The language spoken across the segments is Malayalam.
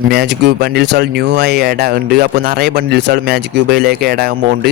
മാജിക് ക്യൂബ് ബണ്ടിൽസുകൾ ന്യൂ ആയി ആഡ് ആകുന്നുണ്ട്. അപ്പോൾ നിറയെ ബണ്ടിൽസുകൾ മാജിക് ക്യൂബിലേക്ക് ആഡ് ആകാൻ പോകുന്നുണ്ട്.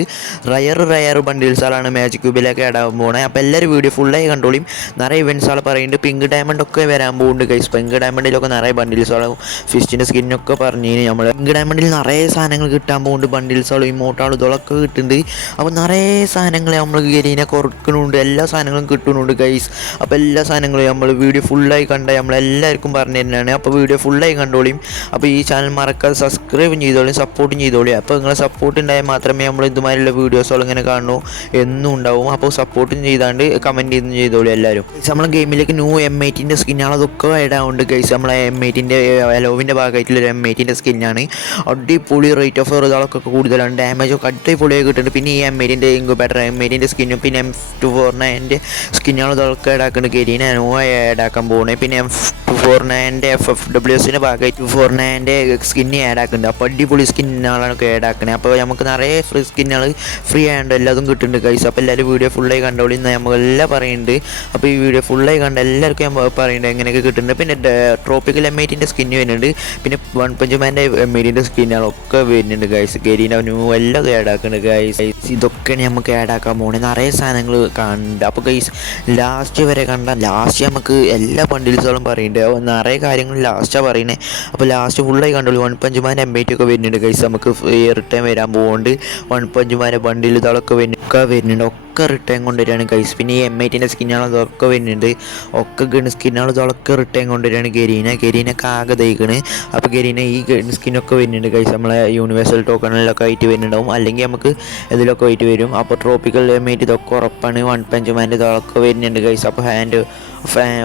റയർ ബണ്ടിൽസുകളാണ് മാജിക് ക്യൂബിലേക്ക് ആഡ് ആകാൻ പോകുന്നത്. അപ്പോൾ എല്ലാവരും വീഡിയോ ഫുള്ളായി കണ്ടോളിയും. നിറയെ ഇവൻസുകൾ പറയുന്നുണ്ട്. പിങ്ക് ഡയമണ്ട് ഒക്കെ വരാൻ പോകുന്നുണ്ട് ഗൈസ്. പിങ്ക് ഡയമണ്ടിലൊക്കെ നിറയെ ബണ്ടിൽസുകളും ഫിസ്റ്റിൻ്റെ സ്കിന്നൊക്കെ പറഞ്ഞു നമ്മൾ പിങ്ക് ഡയമണ്ടിൽ നിറയെ സാധനങ്ങൾ കിട്ടാൻ പോകുന്നുണ്ട്. ബണ്ടിൽസുകളും ഇമോട്ടാളും ഇതൊക്കെ കിട്ടുന്നുണ്ട്. അപ്പോൾ നിറയെ സാധനങ്ങൾ നമ്മൾ ഗരീനെ കുറക്കുന്നുണ്ട്. എല്ലാ സാധനങ്ങളും കിട്ടുന്നുണ്ട് ഗൈസ്. അപ്പോൾ എല്ലാ സാധനങ്ങളും നമ്മൾ വീഡിയോ ഫുള്ളായി കണ്ടാൽ നമ്മളെല്ലാവർക്കും പറഞ്ഞു തരുന്നതാണ്. അപ്പോൾ വീഡിയോ ഫുള്ളായി കണ്ടോളിയും. അപ്പോൾ ഈ ചാനൽ മറക്കാതെ സബ്സ്ക്രൈബ് ചെയ്തോളൂ, സപ്പോർട്ടും ചെയ്തോളൂ. അപ്പോൾ നിങ്ങളെ സപ്പോർട്ട് ഉണ്ടായാൽ മാത്രമേ നമ്മൾ ഇതുമാതിരിയുള്ള വീഡിയോസുകൾ ഇങ്ങനെ കാണൂ എന്നും ഉണ്ടാവും. അപ്പോൾ സപ്പോർട്ടും ചെയ്താണ്ട് കമൻറ്റ് ചെയ്തോളൂ എല്ലാവരും. നമ്മളെ ഗെയിമിലേക്ക് ന്യൂ M18 സ്കിന്നാണ്. അതൊക്കെ ഇടാറുണ്ട് ഗൈസ്. നമ്മളെ M18 അലോവിൻ്റെ ഭാഗമായിട്ടുള്ള M18 സ്കിന്നാണ്. അടിപൊളി റേറ്റ് ഓഫ് റിസൾട്ടൊക്കെ കൂടുതലാണ്. ഡാമേജൊക്കെ അടിപൊളിയായി കിട്ടുന്നുണ്ട്. പിന്നെ ഈ M18 ഇൻക്യുബേറ്റർ M18 സ്കിന്നും പിന്നെ M249 സ്കിന്നുകൾ ഇതൊക്കെ ഇടാക്കുന്നുണ്ട്. ഗരീന ന്യൂ ഇടാക്കാൻ പോകുന്നത്. പിന്നെ M249 FFWSൻ്റെ ഭാഗമായിട്ട് 249 സ്കിന്ന് ആഡ് ആക്കുന്നുണ്ട്. അപ്പോൾ അടിപൊളി സ്കിന്നുകളൊക്കെ ആഡ് ആക്കണേ. അപ്പോൾ നമുക്ക് നിറയെ ഫ്രീ സ്കിന്നുകൾ ഫ്രീ ആയതുകൊണ്ട് എല്ലാതും കിട്ടുന്നുണ്ട് ഗൈസ്. അപ്പോൾ എല്ലാവരും വീഡിയോ ഫുള്ളായി കണ്ടോളി എന്ന് നമ്മളെല്ലാം പറയുന്നുണ്ട്. അപ്പോൾ ഈ വീഡിയോ ഫുള്ളായി കണ്ട എല്ലാവർക്കും ഞാൻ പറയുന്നുണ്ട് എങ്ങനെയൊക്കെ കിട്ടുന്നുണ്ട്. പിന്നെ ട്രോപ്പിക്കൽ M18 സ്കിന്ന് വരുന്നുണ്ട്. പിന്നെ വൺ പഞ്ച് മാൻ്റെ M18 സ്കിന്നുകളൊക്കെ വരുന്നുണ്ട് ഗൈസ്. ഗരീന ന്യൂ എല്ലാം ആഡ് ആക്കുന്നുണ്ട് ഗൈസ്. ഇതൊക്കെയാണ് നമുക്ക് ആഡ് ആക്കാൻ പോകുന്നത്. നിറയെ സാധനങ്ങൾ കാണുന്നുണ്ട്. അപ്പോൾ ഗൈസ് ലാസ്റ്റ് വരെ കണ്ടാൽ ലാസ്റ്റ് നമുക്ക് എല്ലാ ബണ്ടിൽസുകളും പറയുന്നുണ്ട്. നിറയെ കാര്യങ്ങൾ ലാസ്റ്റാണ് പറയുന്നത്. അപ്പോൾ ലാസ്റ്റ് ഫുള്ളായി കണ്ടോളൂ. വൺ പഞ്ച് മാൻ M8 ഒക്കെ വരുന്നുണ്ട് ഗൈസ്. നമുക്ക് റിട്ടേൺ വരാൻ പോകുന്നുണ്ട്. വൺ പഞ്ച് മാൻ്റെ ബണ്ടിൽ ഇതൊക്കെ വരുന്നുണ്ട്. ഒക്കെ റിട്ടേൺ കൊണ്ടുവരികയാണ് ഗൈസ്. പിന്നെ ഈ M8 സ്കിന്നുകൾ ഇതൊക്കെ വരുന്നുണ്ട്. ഒക്കെ ഗൺ സ്കിന്നുകൾ ഇതൊക്കെ റിട്ടേൺ കൊണ്ടുവരികയാണ് ഗരീനൊക്കെ ആകെ തയ്ക്കണ്. അപ്പോൾ ഗരീന ഈ ഗൺ സ്കിന്നൊക്കെ വരുന്നുണ്ട് ഗൈസ്. നമ്മളെ യൂണിവേഴ്സൽ ടോക്കണിലൊക്കെ ആയിട്ട് വരുന്നുണ്ടാവും. അല്ലെങ്കിൽ നമുക്ക് ഇതിലൊക്കെ ആയിട്ട് വരും. അപ്പോൾ ട്രോപ്പിക്കൽ M8 ഇതൊക്കെ ഉറപ്പാണ്. വൺ പഞ്ച് മാൻ്റെ ഇതൊക്കെ വരുന്നുണ്ട് ഗൈസ്. അപ്പോൾ ഹാൻഡ്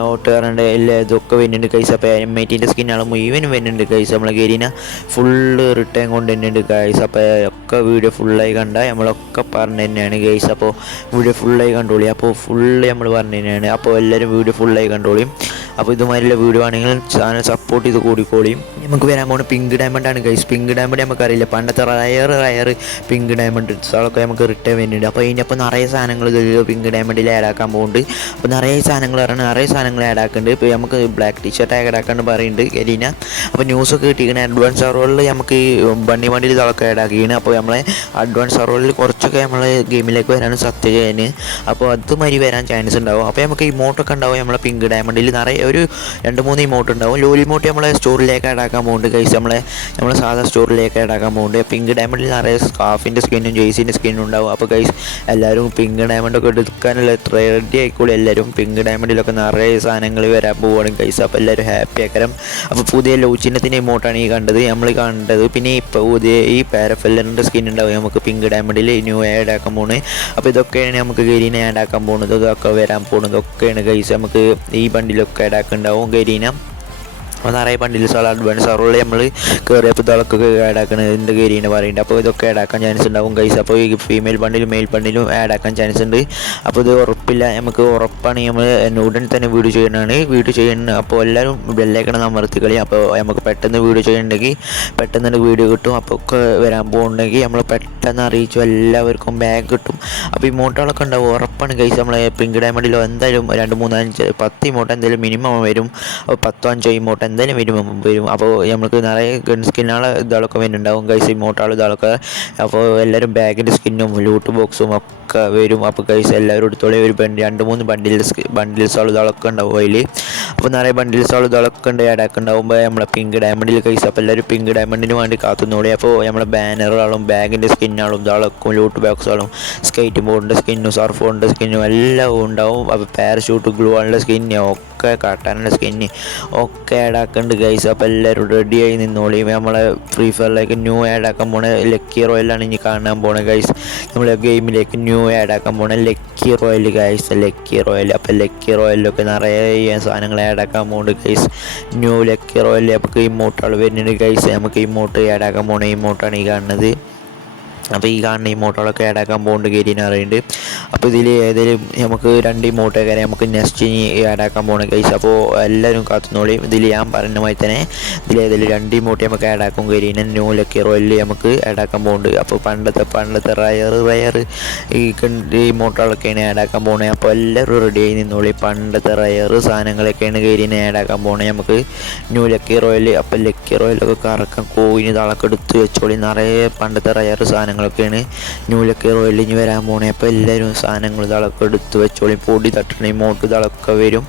ഓട്ട് കയറേണ്ട എല്ലാ ഇതൊക്കെ വരുന്നുണ്ട് ഗൈസ്. അപ്പോൾ M18 സ്കിന്നുകൾ മുഴുവനും വരുന്നുണ്ട് ഗൈസ്. നമ്മളെ ഗരീന ഫുള്ള് റിട്ടേൺ കൊണ്ട് തന്നെയുണ്ട് ഗൈസ്. അപ്പോൾ ഒക്കെ വീഡിയോ ഫുള്ളായി കണ്ടാൽ നമ്മളൊക്കെ പറഞ്ഞു തന്നെയാണ് ഗൈസ്. അപ്പോൾ വീഡിയോ ഫുള്ളായി കണ്ടോളി. അപ്പോൾ ഫുള്ള് നമ്മൾ പറഞ്ഞു തന്നെയാണ്. അപ്പോൾ എല്ലാവരും വീഡിയോ ഫുള്ളായി കണ്ടോളിയും. അപ്പോൾ ഇതുമാതിരിയുള്ള വീഡിയോ ആണെങ്കിൽ ചാനൽ സപ്പോർട്ട് ചെയ്ത് കൂടിക്കോളിയും. നമുക്ക് വരാൻ പോകുന്ന പിങ്ക് ഡയമണ്ട് ആണ് ഗൈസ്. പിങ്ക് ഡയമണ്ട് നമുക്കറിയില്ല. പണ്ടത്തെ റയർ പിങ്ക് ഡയമണ്ട് സാളൊക്കെ നമുക്ക് റിട്ടേൺ വരുന്നുണ്ട്. അപ്പോൾ ഇതിനപ്പോൾ നിറയെ സാധനങ്ങൾ പിങ്ക് ഡയമണ്ടിൽ ആഡ് ആക്കാൻ പോകുന്നുണ്ട്. അപ്പോൾ നിറയെ സാധനങ്ങൾ ആഡ് ആക്കുന്നുണ്ട്. ഇപ്പോൾ നമുക്ക് ബ്ലാക്ക് ടീഷർട്ട് ആഡ് ആക്കാണ്ട് പറയുന്നുണ്ട് ഗരീന. അപ്പോൾ ന്യൂസൊക്കെ കിട്ടിയിരിക്കുന്നത് അഡ്വാൻസ് സർവറിൽ നമുക്ക് വണ്ടിയിൽ ഇതൊക്കെ ആഡ് ആക്കിയാണ്. അപ്പോൾ നമ്മളെ അഡ്വാൻസ് സർവറിൽ കുറച്ചൊക്കെ നമ്മൾ ഗെയിമിലേക്ക് വരാനും സത്യമാണ്. അപ്പോൾ അതുമാതിരി വരാൻ ചാൻസ് ഉണ്ടാവും. അപ്പോൾ നമുക്ക് ഇമോട്ടൊക്കെ ഉണ്ടാവും. നമ്മളെ പിങ്ക് ഡയമണ്ടിൽ നിറയെ ഒരു 2-3 ഇമോട്ട് ഉണ്ടാവും. ലോലി ഇമോട്ട് നമ്മളെ സ്റ്റോറിലേക്ക് ആഡ് ആക്കാൻ പോകുന്നുണ്ട് ഗൈസ്. നമ്മളെ സാധാ സ്റ്റോറിലേക്ക് ആഡ് ആക്കാൻ പോകുന്നുണ്ട്. പിങ്ക് ഡയമണ്ടിൽ നിറയെ സ്കാഫിൻ്റെ സ്കിന്നും ജെയ്സിൻ്റെ സ്കിന്നും ഉണ്ടാവും. അപ്പോൾ ഗൈസ് എല്ലാവരും പിങ്ക് ഡയമണ്ടൊക്കെ എടുക്കാനുള്ള റെഡി ആയിക്കോളും. എല്ലാവരും പിങ്ക് ഡയമണ്ടിലൊക്കെ നിറയെ സാധനങ്ങൾ വരാൻ പോവുകയാണ് ഗൈസ്. അപ്പോൾ എല്ലാവരും ഹാപ്പി ആക്കരം. അപ്പോൾ പുതിയ ലോച്ചിനത്തിൻ്റെ ഇമോട്ടാണ് ഈ നമ്മൾ കണ്ടത്. പിന്നെ ഇപ്പോൾ പുതിയ ഈ പാരഫെല്ലറിൻ്റെ സ്കിൻ ഉണ്ടാവും നമുക്ക് പിങ്ക് ഡയമണ്ടിൽ ന്യൂ ആഡ് ആക്കാൻ പോകുന്നത്. അപ്പോൾ ഇതൊക്കെയാണ് നമുക്ക് ഗരീനെ ആഡ് ആക്കാൻ പോകുന്നത്. ഇതൊക്കെ വരാൻ പോകുന്നത് ഒക്കെയാണ് ഗൈസ്. നമുക്ക് ഈ ബണ്ടിലൊക്കെ ആഡ് ആക്കുന്നുണ്ടാവും ഗരീന. അപ്പോൾ നിറയെ ബണ്ടിൽസുകൾ അഡ്വാൻസ് സർവറിൽ നമ്മൾ കയറിയപ്പോൾ ഇതൊക്കെ ആഡ് ആക്കണതിൻ്റെ ഗരീനെ പറയുന്നുണ്ട്. അപ്പോൾ ഇതൊക്കെ ആഡ് ആക്കാൻ ചാൻസ് ഉണ്ടാവും ഗൈസ്. അപ്പോൾ ഈ ഫീമെയിൽ ബണ്ടിലും മെയിൽ ബണ്ടിലും ആഡ് ആക്കാൻ ചാൻസ് ഉണ്ട്. അപ്പോൾ ഇത് ഉറപ്പില്ല. നമുക്ക് ഉറപ്പാണ് നമ്മൾ ഉടൻ തന്നെ വീഡിയോ ചെയ്യണം. അപ്പോൾ എല്ലാവരും ബെല്ലൈക്കൺ അമർത്തി കളി. അപ്പോൾ നമുക്ക് പെട്ടെന്ന് വീഡിയോ ചെയ്യണമെങ്കിൽ പെട്ടെന്ന് തന്നെ വീഡിയോ കിട്ടും. അപ്പോൾ ഒക്കെ വരാൻ പോകുന്നുണ്ടെങ്കിൽ നമ്മൾ പെട്ടെന്ന് അറിയിച്ചു എല്ലാവർക്കും ബാഗ് കിട്ടും. അപ്പോൾ ഇമോട്ടുകളൊക്കെ ഉണ്ടാവും ഉറപ്പാണ് ഗൈസ്. നമ്മളെ പിങ്ക് ഡയമണ്ടിലോ എന്തായാലും 2, 3, 5, 10 ഇമോട്ട് എന്തായാലും മിനിമം വരും. അപ്പോൾ 10-5 ഇമോട്ട് എന്തായാലും വരും. അപ്പോൾ നമുക്ക് നിറയെ ഗൺ സ്കിന്നുകൾ ഇതൊക്കെ വരുന്നുണ്ടാവും ഗൈസ്. ഇമോട്ടുകൾ ഇതൊക്കെ. അപ്പോൾ എല്ലാവരും ബാഗിൻ്റെ സ്കിന്നും ലൂട്ട് ബോക്സും ഒക്കെ വരും. അപ്പോൾ ഗൈസ് എല്ലാവരും എടുത്തോളി. ഒരു 2-3 ബണ്ടിൽസുകൾ ഇതൊക്കെ ഉണ്ടാവും അതിൽ. അപ്പോൾ നിറയെ ബണ്ടിൽസുകൾ ഇതൊക്കെ ഉണ്ട് ആഡ് ആക്കുന്നുണ്ടാവുമ്പോൾ നമ്മളെ പിങ്ക് ഡയമണ്ടിൽ ഗൈസ്. അപ്പോൾ എല്ലാവരും പിങ്ക് ഡയമണ്ടിന് വേണ്ടി കാത്തുന്നോളി. അപ്പോൾ നമ്മളെ ബാനറുകളും ബാഗിൻ്റെ സ്കിന്നുകളും ഇതൊക്കെ ലൂട്ട് ബോക്സുകളും സ്കേറ്റ് ബോർഡിൻ്റെ സ്കിന്നും സർഫ് ബോർഡിൻ്റെ സ്കിന്നും എല്ലാം ഉണ്ടാവും. അപ്പോൾ പാരഷൂട്ട് ഗ്ലൂ വാളിൻ്റെ സ്കിന്നും ഒക്കെ കാട്ടാനുള്ള സ്കിന്ന് ഒക്കെ ആഡ് ആക്കുന്നുണ്ട് ഗൈസ്. അപ്പോൾ എല്ലാവരും റെഡിയായി നിന്നോളി. നമ്മളെ ഫ്രീ ഫയറിലേക്ക് ന്യൂ ആഡ് ആക്കാൻ പോണ ലക്കി റോയലാണ് ഇനി കാണാൻ പോണത് ഗൈസ്. നമ്മളെ ഗെയിമിലേക്ക് ന്യൂ ആഡ് ആക്കാൻ പോണ lucky royal guys. Lucky royal. അപ്പോൾ ലക്കി റോയലിലൊക്കെ നിറയെ സാധനങ്ങൾ ആഡ് ആക്കാൻ പോകുന്നുണ്ട് ഗൈസ്. ന്യൂ ലക്കി റോയൽ നമുക്ക് ഇമോട്ടുകൾ വരുന്നുണ്ട് ഗൈസ്. നമുക്ക് ഇമോട്ട് ആഡ് ആക്കാൻ പോണ ഇമോട്ടാണ് ഈ കാണുന്നത്. അപ്പോൾ ഈ കാണുന്ന ഇമോട്ടുകളൊക്കെ ആഡ് ആക്കാൻ പോകുന്നുണ്ട് ഗരീന അറിയുന്നുണ്ട്. അപ്പോൾ ഇതിൽ ഏതെങ്കിലും നമുക്ക് 2 ഇമോട്ടൊക്കെ നമുക്ക് നെക്സ്റ്റ് ഇനി ആഡ് ആക്കാൻ പോകണം ഗൈസ്. അപ്പോൾ എല്ലാവരും കാത്തുന്നോളിയും. ഇതിൽ ഞാൻ പറഞ്ഞ മാതിരി തന്നെ ഇതിൽ ഏതെങ്കിലും 2 ഇമോട്ട് നമുക്ക് ആഡ് ആക്കും. ഗരീന ന്യൂ ലക്കി റോയലിൽ നമുക്ക് ആഡ് ആക്കാൻ പോകുന്നുണ്ട്. അപ്പോൾ പണ്ടത്തെ റയർ ഈ ഇമോട്ടുകളൊക്കെയാണ് ആഡ് ആക്കാൻ പോകുന്നത്. അപ്പോൾ എല്ലാവരും റെഡി ആയി നിന്നോളി. പണ്ടത്തെ റയർ സാധനങ്ങളൊക്കെയാണ് ഗരീന ആഡ് ആക്കാൻ പോകുന്നത് നമുക്ക് ന്യൂ ലക്കി റോയൽ. അപ്പോൾ ലക്കി റോയലൊക്കെ കറക്കാൻ കോയിന് തളക്കെ എടുത്ത് വെച്ചോളി. നിറയെ പണ്ടത്തെ റയർ സാധനങ്ങളൊക്കെയാണ് ന്യൂ ലക്കി റോയലിൽ ഇനി വരാൻ പോണേ. അപ്പോൾ എല്ലാവരും സാധനങ്ങൾ തളക്കെ എടുത്ത് വെച്ചോളി. പൊടി തട്ടണ ഇമോട്ട് തളക്കെ വരും.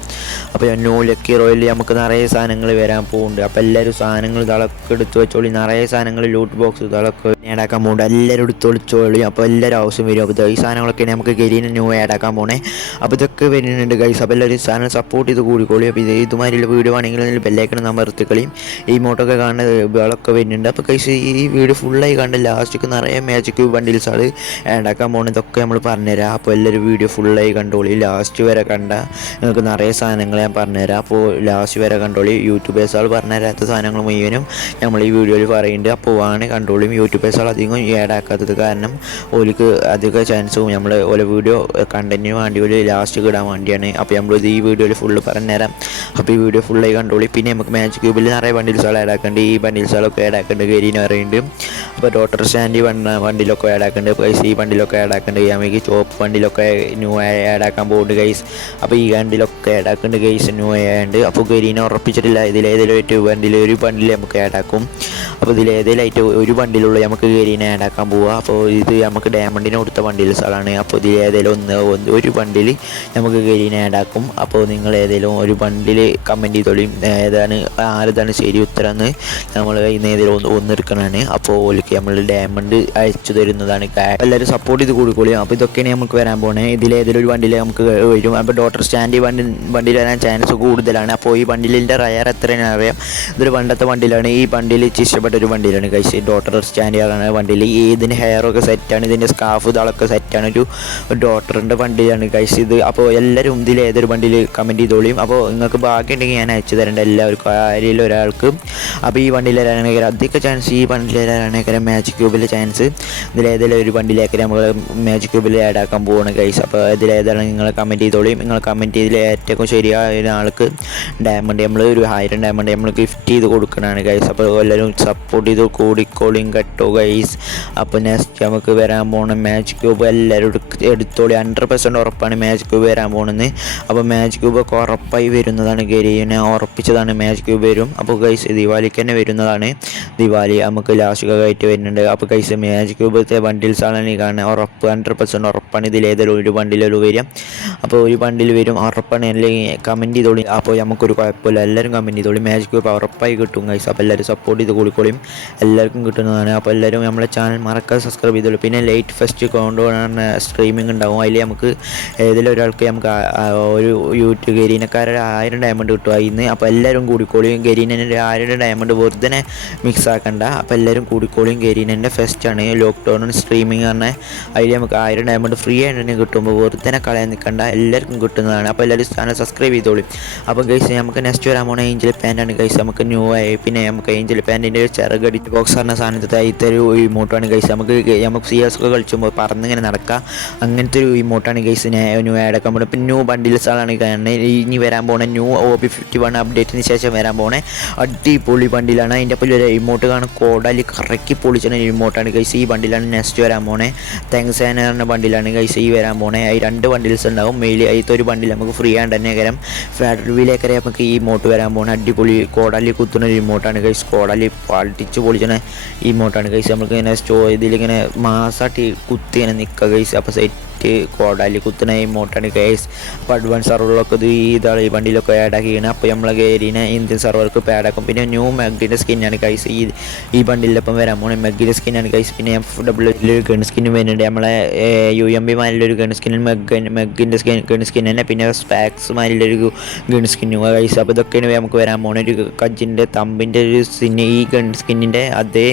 അപ്പോൾ ന്യൂ ലക്കി റോയലിൽ നമുക്ക് നിറയെ സാധനങ്ങൾ വരാൻ പോകുന്നുണ്ട്. അപ്പോൾ എല്ലാവരും സാധനങ്ങൾ തളക്കെ എടുത്ത് വെച്ചോളി. നിറയെ സാധനങ്ങൾ ലൂട്ട് ബോക്സ് തളക്കെ ആഡാക്കാൻ പോകുന്നുണ്ട്. എല്ലാവരും എടുത്തൊളിച്ചോളി. അപ്പോൾ എല്ലാവരും ആവശ്യം വരും. അപ്പോൾ ഈ സാധനങ്ങളൊക്കെയാണ് നമുക്ക് ഗരീന ന്യൂ ആഡാക്കാൻ പോണേ. അപ്പോൾ ഇതൊക്കെ വരുന്നുണ്ട് ഗൈസ്. അപ്പോൾ എല്ലാവരും സാധനം സപ്പോർട്ട് ചെയ്ത് കൂടിക്കോളി. അപ്പോൾ ഇതുമാതിരിയുള്ള വീഡിയോ ആണെങ്കിൽ ബെല്ലൈക്കൺ അമർത്തിക്കളിയും ഈ ഇമോട്ടൊക്കെ കാണുന്ന വീഡിയോകളൊക്കെ വരുന്നുണ്ട്. അപ്പോൾ ഗൈസ് ഈ വീഡിയോ ഫുള്ളായി കണ്ട് ലാസ്റ്റൊക്കെ നിറയെ മാജിക് ബണ്ടിൽസാണ് ആഡാക്കാൻ പോകുന്നത്. ഇതൊക്കെ നമ്മൾ പറഞ്ഞുതരാം. അപ്പോൾ എല്ലാവരും വീഡിയോ ഫുള്ളായി കണ്ടോളി. ലാസ്റ്റ് വരെ കണ്ട നിങ്ങൾക്ക് നിറയെ സാധനങ്ങൾ ഞാൻ പറഞ്ഞുതരാം. അപ്പോൾ ലാസ്റ്റ് വരെ കണ്ടോളി. യൂട്യൂബേഴ്സുകൾ പറഞ്ഞുതരാത്ത സാധനങ്ങൾ മുഴുവനും നമ്മൾ ഈ വീഡിയോയിൽ പറയുന്നുണ്ട്. അപ്പോൾ ആണ് കണ്ടോളിയും. യൂട്യൂബേഴ്സുകൾ അധികം ആഡാക്കാത്തത് കാരണം ഓർക്ക് അധിക ചാൻസും നമ്മൾ ഓരോ വീഡിയോ കണ്ടന്റിന് വേണ്ടി ഒരു ലാസ്റ്റ് ഇടാൻ വേണ്ടിയാണ്. അപ്പോൾ നമ്മളിത് ഈ വീഡിയോയിൽ ഫുള്ള് പറഞ്ഞുതരാം. അപ്പോൾ ഈ വീഡിയോ ഫുള്ളായി കണ്ടോളി. പിന്നെ നമുക്ക് മാജിക് ക്യൂബിൽ നിറയെ ബണ്ടിൽസുകൾ ആഡാക്കുന്നുണ്ട്. ഈ ബണ്ടിൽസുകളൊക്കെ ആഡാക്കുന്നുണ്ട് ഗരീന അറിയുന്നുണ്ട്. അപ്പോൾ ഡോക്ടർ സ്റ്റാൻഡി വണ്ടിലൊക്കെ ആഡാക്കുന്നുണ്ട്. ഗൈസ് ഈ വണ്ടിലൊക്കെ ആഡാക്കുന്നുണ്ട്. നമുക്ക് ചോപ്പ് വണ്ടിലൊക്കെ ന്യൂ ആഡാക്കാൻ പോകുന്നുണ്ട് ഗൈസ്. അപ്പോൾ ഈ വണ്ടിലൊക്കെ ആഡാക്കുന്നുണ്ട് ഗൈസ് ന്യൂ ആയതുകൊണ്ട്. അപ്പോൾ ഗരീന ഉറപ്പിച്ചിട്ടില്ല. ഇതിലേതെങ്കിലും ഒരു ബണ്ടിൽ നമുക്ക് ആഡാക്കും. അപ്പോൾ ഇതിലേതെങ്കിലായിട്ട് ഒരു ബണ്ടിലുള്ള നമുക്ക് ഗരീന ആഡാക്കാൻ പോവുക. അപ്പോൾ ഇത് നമുക്ക് ഡയമണ്ടിന് കൊടുത്ത ബണ്ടിൽസുകളാണ്. അപ്പോൾ ഇതിലേതെങ്കിലും ഒരു ബണ്ടിൽ നമുക്ക് ഗരീന ആഡാക്കും. അപ്പോൾ നിങ്ങൾ ഏതെങ്കിലും ഒരു ബണ്ടിൽ കമൻറ്റ് ചെയ്തോളിയും ആരതാണ് ശരി ഉത്തരം എന്ന് നമ്മൾ ഇന്ന് ഏതെങ്കിലും ഒന്നെടുക്കണതാണ്. അപ്പോൾ ഓൾക്ക് നമ്മൾ ഡയമണ്ട് അയച്ചു തരുന്നതാണ്. എല്ലാവരും സപ്പോർട്ട് ചെയ്ത് കൂടിക്കോളിയും. അപ്പോൾ ഇതൊക്കെയാണ് നമുക്ക് വരാൻ പോകുന്നത്. ഇതിലേതെങ്കിലും ഒരു വണ്ടിയിൽ നമുക്ക് വരും. അപ്പോൾ ഡോക്ടർ സ്റ്റാൻഡി വണ്ടിയിൽ വരാൻ ചാൻസ് കൂടുതലാണ്. അപ്പോൾ ഈ ബണ്ടിലിൻ്റെ റയർ എത്രയാണ് അറിയാം. ഇതൊരു പണ്ടത്തെ വണ്ടിയിലാണ്. ഈ വണ്ടിയിൽ ഇഷ്ടപ്പെട്ട ഒരു വണ്ടിയിലാണ് കഴിച്ച് ഡോക്ടർ സ്റ്റാൻഡി ആണ് വണ്ടിയിൽ. ഇതിന് ഹെയറൊക്കെ സെറ്റാണ്. ഇതിൻ്റെ സ്കാർഫ് ഇതാളൊക്കെ സെറ്റാണ്. ഒരു ഡോക്ടറിൻ്റെ വണ്ടിയാണ് കഴിച്ച് ഇത്. അപ്പോൾ എല്ലാവരും ഇതിൽ ഏതൊരു വണ്ടിയിൽ കമൻറ്റ് ചെയ്തോളിയും. അപ്പോൾ നിങ്ങൾക്ക് ഭാഗ്യമുണ്ടെങ്കിൽ ഞാൻ അയച്ചു തരേണ്ട എല്ലാവർക്കും ആരെങ്കിലും ഒരാൾക്ക്. അപ്പോൾ ഈ വണ്ടിയിൽ വരാണെങ്കിൽ അധിക ചാൻസ് ഈ വണ്ടിയിൽ വരാണെങ്കിൽ മാജിക് ക്യൂബിലെ ചാൻസ് ഇതിലേതെങ്കിലും ഒരു വണ്ടിയിലേക്ക് നമ്മൾ മാജിക് ക്യൂബിൽ ആഡ് ആക്കാൻ പോവുകയാണ് ഗൈസ്. അപ്പോൾ ഇതിലേതാണ് നിങ്ങൾ കമൻറ്റ് ചെയ്തോളിയും. നിങ്ങൾ കമൻറ്റ് ചെയ്തതിൽ ഏറ്റവും ശരിയായ ഒരാൾക്ക് ഡയമണ്ട് നമ്മൾ ഒരു 1000 ഡയമണ്ട് നമ്മൾ ഗിഫ്റ്റ് ചെയ്ത് കൊടുക്കണതാണ് ഗൈസ്. അപ്പോൾ എല്ലാവരും സപ്പോർട്ട് ചെയ്ത് കൂടിക്കോളിയും കേട്ടോ ഗൈസ്. അപ്പോൾ നെക്സ്റ്റ് നമുക്ക് വരാൻ പോകണം മാജിക് ക്യൂബ്. എല്ലാവരും എടുത്തോളി. 100% ഉറപ്പാണ് മാജിക് ക്യൂബ് വരാൻ പോകുന്നത്. അപ്പോൾ മാജിക് ക്യൂബ് ഒക്കെ ഉറപ്പായി വരുന്നതാണ്. ഗരീനെ ഉറപ്പിച്ചതാണ് മാജിക് ക്യൂബ് വരും. അപ്പോൾ ഗൈസ് ദിവാലിക്ക് തന്നെ വരുന്നതാണ്. ദിവാലി നമുക്ക് ലാസ്റ്റൊക്കെ ആയിട്ട് വരുന്നുണ്ട്. അപ്പോൾ ഗൈസ് മാജിക് ക്യൂബത്തെ ബണ്ടിൽസാണ് ഈ കാണുന്നത്. ഉറപ്പ് 100% ഉറപ്പാണ്. ഇതിലേതെങ്കിലും ഒരു ബണ്ടിലൊരു വരും. അപ്പോൾ ഒരു ബണ്ടിൽ വരും ഉറപ്പാണ്. അല്ലെങ്കിൽ കമൻറ്റ് ചെയ്തോളി. അപ്പോൾ നമുക്കൊരു കുഴപ്പമില്ല. എല്ലാവരും കമൻറ്റ് ചെയ്തോളി. മാജിക് ക്യൂബ് ഉറപ്പായി കിട്ടും ഗൈസ്. അപ്പോൾ എല്ലാവരും സപ്പോർട്ട് ചെയ്ത് കൂടിക്കോളിയും. എല്ലാവർക്കും കിട്ടുന്നതാണ്. അപ്പോൾ എല്ലാവരും നമ്മളെ ചാനൽ മറക്കാതെ സബ്സ്ക്രൈബ് ചെയ്തോളൂ. പിന്നെ ലൈറ്റ് ഫെസ്റ്റ് കൊണ്ടുപോകുന്ന സ്ട്രീമിംഗ് ഉണ്ടാവും. അതിൽ നമുക്ക് ഏതെങ്കിലും ഒരാൾക്ക് നമുക്ക് ഒരു യൂട്യൂബ് ഗരീനക്കാരുടെ 1000 ഡയമണ്ട് കിട്ടും അതിന്. അപ്പോൾ എല്ലാവരും കൂടിക്കോളിയും. ഗരീനൻ്റെ 1000 ഡയമണ്ട് വെറുതെ മിക്സ് ആക്കണ്ട. അപ്പോൾ എല്ലാവരും കൂടിക്കോളിയും. ഗരീനൻ്റെ ഫെസ്റ്റാണ് ലോക്ക്ഡൗൺ സ്ട്രീമിംഗ് പറഞ്ഞാൽ അതിൽ നമുക്ക് 1000 ഡയമണ്ട് ഫ്രീ ആയിട്ട് തന്നെ കിട്ടുമ്പോൾ വെറുതെ കളയാൻ നിൽക്കണ്ട. എല്ലാവർക്കും കിട്ടുന്നതാണ്. അപ്പോൾ എല്ലാവരും ചാനൽ സബ്സ്ക്രൈബ് ചെയ്തോളൂ. അപ്പോൾ ഗൈസ് നമുക്ക് നെക്സ്റ്റ് വരാൻ പോകുന്ന ഏഞ്ചൽ പാൻ്റാണ് ഗൈസ്. നമുക്ക് ന്യൂ ആയി. പിന്നെ നമുക്ക് ഏഞ്ചൽ പാൻറ്റിൻ്റെ ഒരു ചെറുകടിച്ച് ബോക്സ് പറഞ്ഞ സാധനത്തെ ഇത്തൊരു ഇമോട്ടാണ് ഗൈസ്. നമുക്ക് CS ഒക്കെ കളിച്ചുമ്പോൾ പറന്നിങ്ങനെ നടക്കാം. അങ്ങനത്തെ ഒരു ഇമോട്ടാണ് ഗൈസ് ന്യൂ ആഡാക്കാൻ പോകുന്നത്. പിന്നെ ന്യൂ ബണ്ടിൽസാണ് കാണുന്നത്. ഇനി വരാൻ പോകുന്ന ന്യൂ OP51 അപ്ഡേറ്റിന് ശേഷം വരാൻ പോകുന്നത് അടിപൊളി ബണ്ടിലാണ്. അതിൻ്റെ ഒപ്പം ഒരു ഇമോട്ട് കാണും. കോടാലി കറക്കി പൊളിച്ചുന്ന ഇമോട്ടാണ് ഗൈസ്. ഈ ബണ്ടിലാണ് നെക്സ്റ്റ് വരാൻ പോകുന്നത്. താങ്ക്സ് പറഞ്ഞ ബണ്ടിലാണ് ഗൈസ് ഈ വരാൻ പോകുന്നത്. ഈ 2 ബണ്ടിൽസ് ഉണ്ടാവും. മെയിൽ അതിലത്തെ ഒരു ബണ്ടിൽ നമുക്ക് ഫ്രീ ആയിട്ട് തന്നെ കരം ഫാഡറിവിലേക്കരെ നമുക്ക് ഈ ഇമോട്ട് വരാൻ പോകുന്നത്. അടിപൊളി കോടാലി കുത്തുന്ന ഒരു ഇമോട്ടാണ് ഗൈസ്. കോടാലി പാൾട്ടിച്ച് പൊളിച്ചുന്ന ഈ ഇമോട്ടാണ് ഗൈസ്. നമുക്ക് ഇങ്ങനെ ഇതിലിങ്ങനെ മാസമായിട്ട് കുത്തി ഇങ്ങനെ നിൽക്കുക ഗൈസ്. അപ്പോൾ സെറ്റ് കോടാലി കുത്തുന്ന ഇമോട്ടാണ് ഗൈസ്. അപ്പോൾ അഡ്വാൻസ് സർവറിലൊക്കെ ഇത് ഇതാണ് ഈ വണ്ടിയിലൊക്കെ ആഡാക്കിയാണ്. അപ്പോൾ നമ്മളെ ഗരീനെ ഇന്ത്യൻ സർവർക്ക് ഇപ്പോൾ ആഡാക്കും. പിന്നെ ന്യൂ മെഗിൻ്റെ സ്കിന്നാണ് ഗൈസ് ഈ ബണ്ടിലൊപ്പം വരാൻ പോകുന്നത്. മെഗിൻ്റെ സ്കിന്നാണ് ഗൈസ്. പിന്നെ FW ഗൺ സ്കിന്നും വരുന്നുണ്ട്. നമ്മളെ UMB മാരിലൊരു ഗൺ സ്കിന്നും മെഗിൻ്റെ ഗൺ സ്കിൻ തന്നെ. പിന്നെ സ്പാക്സ് മാരിലൊരു ഗൺ സ്കിന്നും ഗൈസ്. അപ്പോൾ ഇതൊക്കെയാണ് നമുക്ക് വരാൻ പോകുന്നത്. ഒരു കജിൻ്റെ തമ്പിൻ്റെ ഒരു സ്കിന്ന് ഈ ഗൺ സ്കിന്നിൻ്റെ അതേ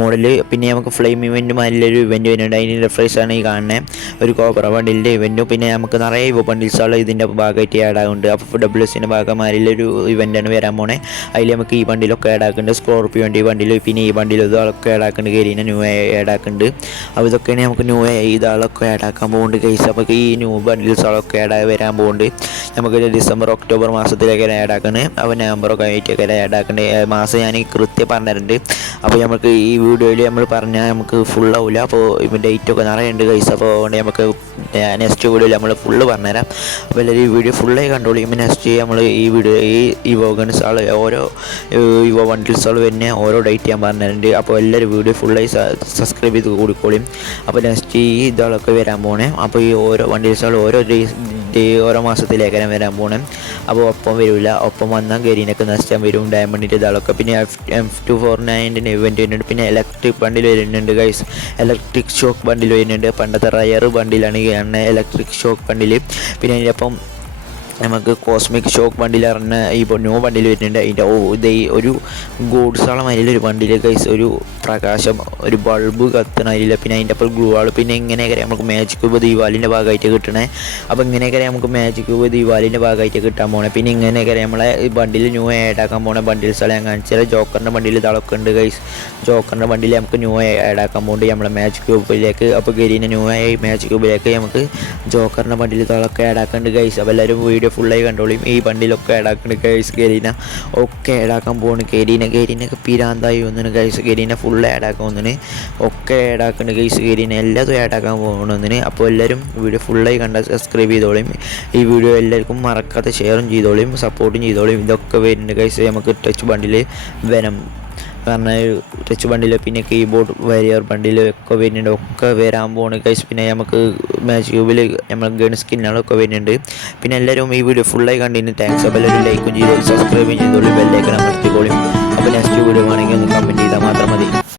മോഡൽ. പിന്നെ നമുക്ക് ഫ്ലെയിം ഇവൻറ്റ് മാരിലൊരു ഇവൻറ്റ് വരുന്നുണ്ട്. അതിൻ്റെ റെഫറൻസാണ് ഈ കാണുന്നത്. ഒരു ഒക്ടോബർ ബണ്ടിലിൻ്റെ ഇവൻറ്റും പിന്നെ നമുക്ക് നിറയെ ഇവ ബണ്ടിൽസുകൾ ഇതിൻ്റെ ഭാഗമായിട്ട് ആഡ് ആകുന്നുണ്ട്. അപ്പോൾ WSൻ്റെ ഭാഗമാരിലൊരു ഇവൻ്റാണ് വരാൻ പോണേ. അതിൽ നമുക്ക് ഈ ബണ്ടിലൊക്കെ ആഡ് ആക്കുന്നുണ്ട്. സ്കോർപ്പിയോൻ്റെ ഈ ബണ്ടിൽ പിന്നെ ഈ ബണ്ടിൽ ഇതൊക്കെ ആഡ് ആക്കുന്നുണ്ട്. ഗരീന ന്യൂ ആഡ് ആക്കുന്നുണ്ട്. അപ്പോൾ ഇതൊക്കെയാണ് നമുക്ക് ന്യൂ ഇതാളൊക്കെ ആഡ് ആക്കാൻ പോകുന്നുണ്ട് ഗൈസ്. അപ്പോൾ ഈ ന്യൂ ബണ്ടിൽസുകളൊക്കെ ആഡ് വരാൻ പോകുന്നുണ്ട്. നമുക്ക് ഡിസംബർ ഒക്ടോബർ മാസത്തിലേക്ക് ആഡ് ആക്കുന്നത്. അപ്പോൾ നവംബറൊക്കെ ആയിട്ടൊക്കെ ആഡ് ആക്കേണ്ടത് മാസം ഞാൻ കൃത്യം പറഞ്ഞിട്ടുണ്ട്. അപ്പോൾ നമുക്ക് ഈ വീഡിയോയിൽ നമ്മൾ പറഞ്ഞാൽ നമുക്ക് ഫുള്ളാവില്ല. അപ്പോൾ ഡേറ്റൊക്കെ നിറയെ ഉണ്ട് ഗൈസ്. അപ്പോൾ അതുകൊണ്ട് നമുക്ക് നെക്സ്റ്റ് വീഡിയോയിൽ നമ്മൾ ഫുള്ള് പറഞ്ഞുതരാം. അപ്പോൾ എല്ലാവരും ഈ വീഡിയോ ഫുള്ളായി കണ്ടോളൂ. നെക്സ്റ്റ് നമ്മൾ ഈ വീഡിയോ ഈ വോഗൻസുകൾ ഓരോ ഇവോ ബണ്ടിൽസുകൾ പിന്നെ ഓരോ ഡേറ്റ് ഞാൻ പറഞ്ഞിട്ടുണ്ട്. അപ്പോൾ എല്ലാവരും വീഡിയോ ഫുള്ളായി സബ്സ്ക്രൈബ് ചെയ്ത് കൂടിക്കോളും. അപ്പോൾ നെക്സ്റ്റ് ഈ ഇതാളൊക്കെ വരാൻ പോണേ. അപ്പോൾ ഈ ഓരോ ബണ്ടിൽസുകൾ ഓരോ മാസത്തിലേക്കാണ് വരാൻ പോകണം. അപ്പോൾ ഒപ്പം വരില്ല. ഒപ്പം വന്നാൽ ഗരീനൊക്കെ നഷ്ടം വരും. ഡയമണ്ടിൻ്റെ ഇതാളൊക്കെ പിന്നെ F249 ഇവൻറ്റ് വരുന്നുണ്ട്. പിന്നെ ഇലക്ട്രിക് ബണ്ടിൽ വരുന്നുണ്ട് ഗൈസ്. ഇലക്ട്രിക് ഷോക്ക് ബണ്ടിൽ വരുന്നുണ്ട്. പണ്ടത്തെ റയർ ബണ്ടിലാണ് ഈ ഇലക്ട്രിക് ഷോക്ക് ബണ്ടിൽ. പിന്നെ അതിൻ്റെ ഒപ്പം നമുക്ക് കോസ്മിക് ഷോക്ക് ബണ്ടിൽ പറഞ്ഞ ഇപ്പോൾ ന്യൂ ബണ്ടിൽ വരുന്നുണ്ട്. അതിൻ്റെ ഇത് ഒരു ഗോഡ്സോളം അതിലൊരു ബണ്ടിൽ ഗൈസ്. ഒരു പ്രകാശം ഒരു ബൾബ് കത്തണ അതിൽ. പിന്നെ അതിൻ്റെ അപ്പോൾ ഗ്ലൂ ആൾ. പിന്നെ ഇങ്ങനെയൊക്കെ നമുക്ക് മാജിക് ക്യൂബ് ദീപാവലിൻ്റെ ഭാഗമായിട്ട് കിട്ടണേ. അപ്പോൾ ഇങ്ങനെയൊക്കെ നമുക്ക് മാജിക് ക്യൂബ് ദീപാവലിൻ്റെ ഭാഗമായിട്ട് കിട്ടാൻ പോകണേ. പിന്നെ ഇങ്ങനെയൊക്കെ നമ്മളെ ബണ്ടിൽ ന്യൂ ആഡ് ആക്കാൻ പോകണേ. ബണ്ടിൽസുകളെ ഞാൻ കാണിച്ചാൽ ജോക്കറിൻ്റെ ബണ്ടിൽ ഇതാളൊക്കെ ഉണ്ട് ഗൈസ്. ജോക്കറിൻ്റെ ബണ്ടിൽ നമുക്ക് ന്യൂ ആഡ് ആക്കാൻ പോകുന്നുണ്ട് നമ്മളെ മാജിക് ക്യൂബിലേക്ക്. അപ്പോൾ ഗരീന ന്യൂ ആയി മാജിക് ക്യൂബിലേക്ക് നമുക്ക് ജോക്കറിൻ്റെ ബണ്ടിൽ ഇതാളൊക്കെ ആഡ് ആക്കുന്നുണ്ട് ഗൈസ്. അപ്പോൾ എല്ലാവരും വീഡിയോ ഫുള്ളായി കണ്ടോളിയും. ഈ ബണ്ടിലൊക്കെ ആഡ് ആക്കുന്നുണ്ട് ഗൈസ്. ഗരീന ഒക്കെ ആഡ് ആക്കാൻ പോകുന്നു. ഗരീനൊക്കെ പിരാന്തായി ഒന്നിന് ഗൈസ്. ഗരീന ഫുൾ ആഡ് ആക്കാൻ ഒന്നിന് ഒക്കെ ആഡ് ആക്കുന്നുണ്ട് ഗൈസ്. ഗരീന എല്ലാതും ആഡ് ആക്കാൻ പോകുന്നതിന്. അപ്പോൾ എല്ലാവരും വീഡിയോ ഫുള്ളായി കണ്ട സബ്സ്ക്രൈബ് ചെയ്തോളിയും. ഈ വീഡിയോ എല്ലാവർക്കും മറക്കാതെ ഷെയറും ചെയ്തോളിയും സപ്പോർട്ടും ചെയ്തോളിയും. ഇതൊക്കെ വരുന്നുണ്ട് ഗൈസ്. നമുക്ക് ടച്ച് ബണ്ടിൽ വരം പറഞ്ഞാൽ ടച്ച് ബണ്ടിൽ പിന്നെ കീബോർഡ് വാരിയർ ബണ്ടിൽ ഒക്കെ വരുന്നുണ്ട്. ഒക്കെ വരാൻ പോകുന്നു ഗൈസ്. പിന്നെ നമുക്ക് മാജിക് ക്യൂബിൽ നമ്മൾ ഗൺ സ്കിന്നുകളൊക്കെ വരുന്നുണ്ട്. പിന്നെ എല്ലാവരും ഈ വീഡിയോ ഫുള്ളായി കണ്ടിന് താങ്ക്സ്. അപ്പോൾ എല്ലാവരും ലൈക്കും ചെയ്തോളൂ സബ്സ്ക്രൈബും ചെയ്തോളൂ ബെല്ലൈക്കൺ അമർത്തിക്കോളും. അപ്പോൾ നെക്സ്റ്റ് വീഡിയോ വേണമെങ്കിൽ ഒന്ന് കമൻറ്റ് ചെയ്താൽ മാത്രം മതി.